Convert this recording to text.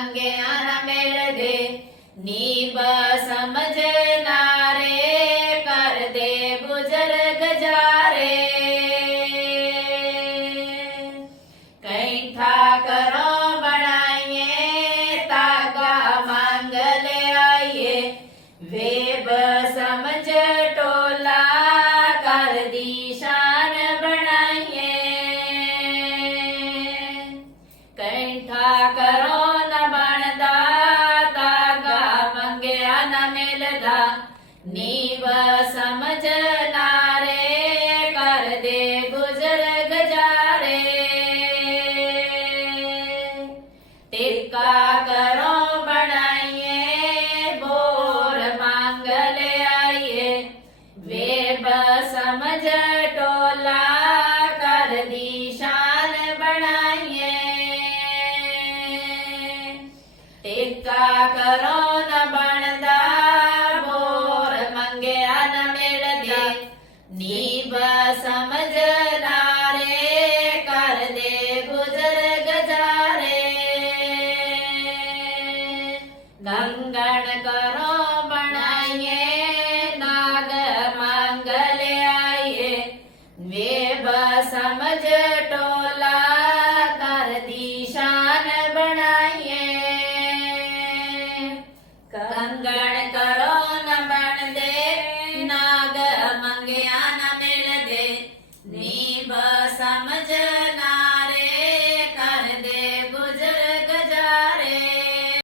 ਸੰਗੇ ਆਰਾ ਮਿਲਦੇ ਨੀਬ ਸਮਝ ਨਾਰੇ ਕਰਦੇ ਗੁਜ਼ਰ ਗਜਾਰੇ ਕੈਂਠਾ ਕਰੋ ਬਣਾਈਏ ਤਾਗਾ ਮੰਗ ਲਿਆਈਏ ਵੇਬ ਸਮਝ ਟੋਲਾ ਕਰਦੀ ਨੀਵ ਸਮਝ ਨਾਰੇ ਕਰਦੇ ਗੁਜ਼ਰ ਗਜਾਰੇ। ਤਿਰਕਾ ਕਰੋ ਬਣਾਈਏ, ਬੋਰ ਮੰਗ ਲਿਆਈਏ। ਵੇਬ ਸਮਝ ਟੋਲਾ ਕਰਦੀ ਸ਼ਾਨ ਬਣਾਈਏ। ਤਿਰਕਾ ਕਰੋ నీవ సమ